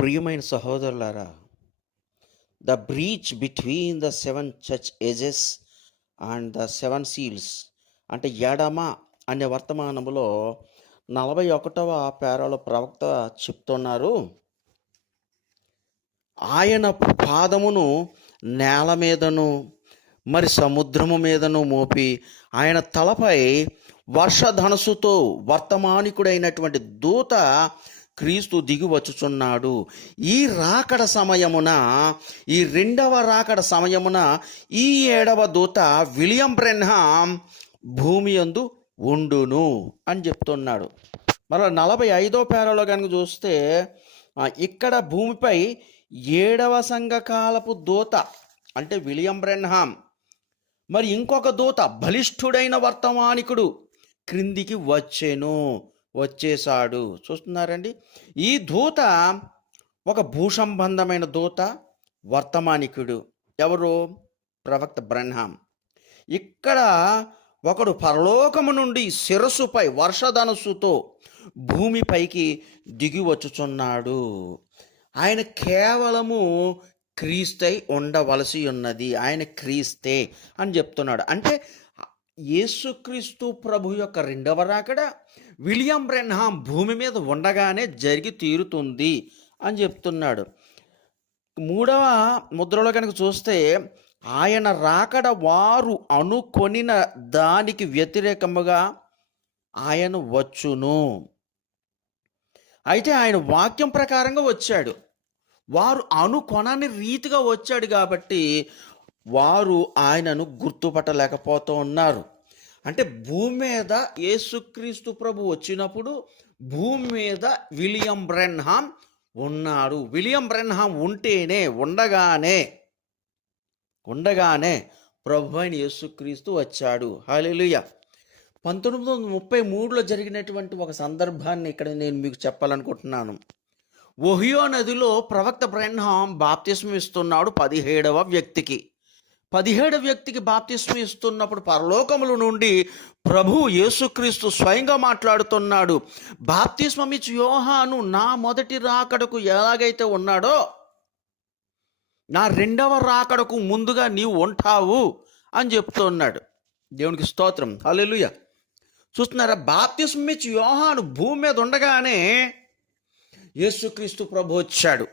ప్రియమైన సహోదరులారా the breach between the seven church ages and the seven seals అంటే ఎడమ అనే వర్తమానంలో నలభై ఒకటవ పేరాలో ప్రవక్త చెప్తున్నారు ఆయన పాదమును నేల మీదను మరి సముద్రము మీదను మోపి ఆయన తలపై వర్షధనసుతో వర్తమానికుడైనటువంటి దూత క్రీస్తు దిగివచ్చుచున్నాడు. ఈ రాకడ సమయమున ఈ రెండవ రాకడ సమయమున ఈ ఏడవ దూత విలియం బ్రెన్హామ్ భూమి యందు ఉండును అని చెప్తున్నాడు. మరో నలభై ఐదో పేరలో కనుక చూస్తే ఇక్కడ భూమిపై ఏడవ సంఘకాలపు దూత అంటే విలియం బ్రెన్హామ్ మరి ఇంకొక దూత బలిష్ఠుడైన వర్తమానికుడు క్రిందికి వచ్చెను. వచ్చేసాడు చూస్తున్నారండి? ఈ దూత ఒక భూసంబంధమైన దూత వర్తమానికుడు. ఎవరు? ప్రవక్త బ్రహ్మాం. ఇక్కడ ఒకడు పరలోకము నుండి శిరస్సుపై వర్షధనస్సుతో భూమిపైకి దిగి వచ్చుచున్నాడు. ఆయన కేవలము క్రీస్తై ఉండవలసి ఉన్నది. ఆయన క్రీస్తే అని చెప్తున్నాడు. అంటే యేసుక్రీస్తు ప్రభు యొక్క రెండవ రాకడ? విలియం బ్రెన్హాం భూమి మీద ఉండగానే జరిగి తీరుతుంది అని చెప్తున్నాడు. మూడవ ముద్రలో కనుక చూస్తే ఆయన రాకడ వారు అనుకొనిన దానికి వ్యతిరేకముగా ఆయన వచ్చును. అయితే ఆయన వాక్యం ప్రకారంగా వచ్చాడు. వారు అనుకొనని రీతిగా వచ్చాడు కాబట్టి వారు ఆయనను గుర్తుపట్టలేకపోతూ ఉన్నారు అంటే భూమి మీద యేసుక్రీస్తు ప్రభు వచ్చినప్పుడు భూమి మీద విలియం బ్రెన్హామ్ ఉన్నాడు. విలియం బ్రెన్హామ్ ఉంటేనే ఉండగానే ఉండగానే ప్రభు అయిన యేసుక్రీస్తు వచ్చాడు. హాలేలుయ పంతొమ్మిది వందల ముప్పై మూడులో జరిగినటువంటి ఒక సందర్భాన్ని ఇక్కడ నేను మీకు చెప్పాలనుకుంటున్నాను. ఒహియో నదిలో ప్రవక్త బ్రెన్హామ్ బాప్తిస్మిస్తున్నాడు పదిహేడవ వ్యక్తికి. పదిహేడు వ్యక్తికి బాప్తిస్మం ఇస్తున్నప్పుడు పరలోకముల నుండి ప్రభు యేసుక్రీస్తు స్వయంగా మాట్లాడుతున్నాడు. బాప్తిస్మమిచ్ యోహాను నా మొదటి రాకడకు ఎలాగైతే ఉన్నాడో నా రెండవ రాకడకు ముందుగా నీవు ఉంటావు అని చెప్తున్నాడు. దేవునికి స్తోత్రం. హల్లెలూయ. చూస్తున్నారా బాప్తిస్మిచ్ ఇచ్చి యోహాను భూమి మీద ఉండగానే యేసుక్రీస్తు ప్రభు వచ్చాడు.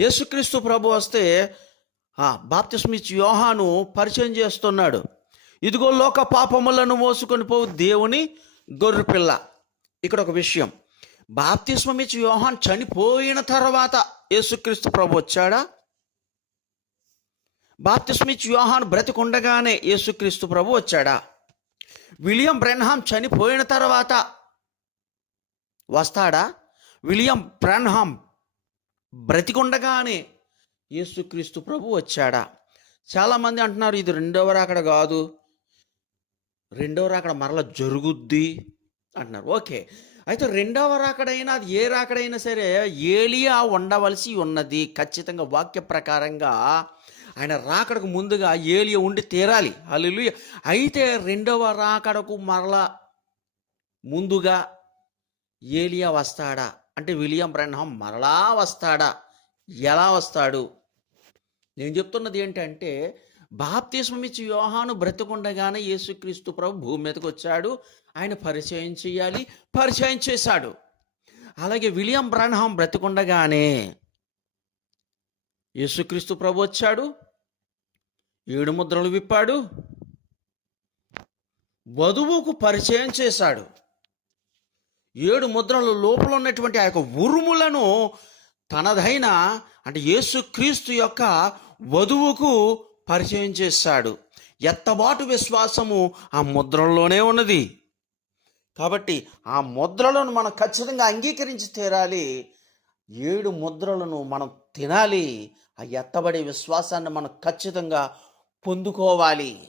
యేసుక్రీస్తు ప్రభు వస్తే బాప్తిస్మిచ్ యోహాను పరిచయం చేస్తున్నాడు. ఇదిగో లోక పాపములను మోసుకొని పోవు దేవుని గొర్రెపిల్ల ఇక్కడ ఒక విషయం. బాప్తిస్మమిచ్చి యోహాన్ చనిపోయిన తర్వాత యేసుక్రీస్తు ప్రభు వచ్చాడా? బాప్తిస్మిచ్ యోహాన్ బ్రతికుండగానే యేసుక్రీస్తు ప్రభు వచ్చాడా? విలియం బ్రెన్హామ్ చనిపోయిన తర్వాత వస్తాడా? విలియం బ్రన్హామ్ బ్రతికుండగానే యేసుక్రీస్తు ప్రభు వచ్చాడా? చాలామంది అంటున్నారు ఇది రెండవ రాకడ కాదు. రెండవ రాకడ మరల జరుగుద్ది అంటున్నారు. ఓకే. అయితే రెండవ రాకడైనా అది ఏ రాకడైనా సరే ఏలియా ఉండవలసి ఉన్నది. ఖచ్చితంగా వాక్య ప్రకారంగా ఆయన రాకడకు ముందుగా ఏలియా ఉండి తీరాలి. అల్లు అయితే రెండవ రాకడకు మరల ముందుగా ఏలియా వస్తాడా? అంటే విలియం బ్రహ్మం మరలా వస్తాడా? ఎలా వస్తాడు? నేను చెప్తున్నది ఏంటంటే బాప్తిస్మం ఇచ్చి యోహాను బ్రతికుండగానే యేసుక్రీస్తు ప్రభు భూమి మీదకి వచ్చాడు ఆయన పరిచయం చేయాలి పరిచయం చేశాడు. అలాగే విలియం బ్రాన్హాం బ్రతికుండగానే యేసుక్రీస్తు ప్రభు వచ్చాడు. ఏడు ముద్రలు విప్పాడు. వధువుకు పరిచయం చేశాడు. ఏడు ముద్రల లోపల ఉన్నటువంటి ఆ యొక్క ఉరుములను తనదైన అంటే యేసుక్రీస్తు యొక్క వధువుకు పరిచయం చేశాడు. ఎత్తబాటు విశ్వాసము ఆ ముద్రల్లోనే ఉన్నది. కాబట్టి ఆ ముద్రలను మనం ఖచ్చితంగా అంగీకరించి తీరాలి. ఏడు ముద్రలను మనం తినాలి. ఆ ఎత్తబడే విశ్వాసాన్ని మనం ఖచ్చితంగా పొందుకోవాలి.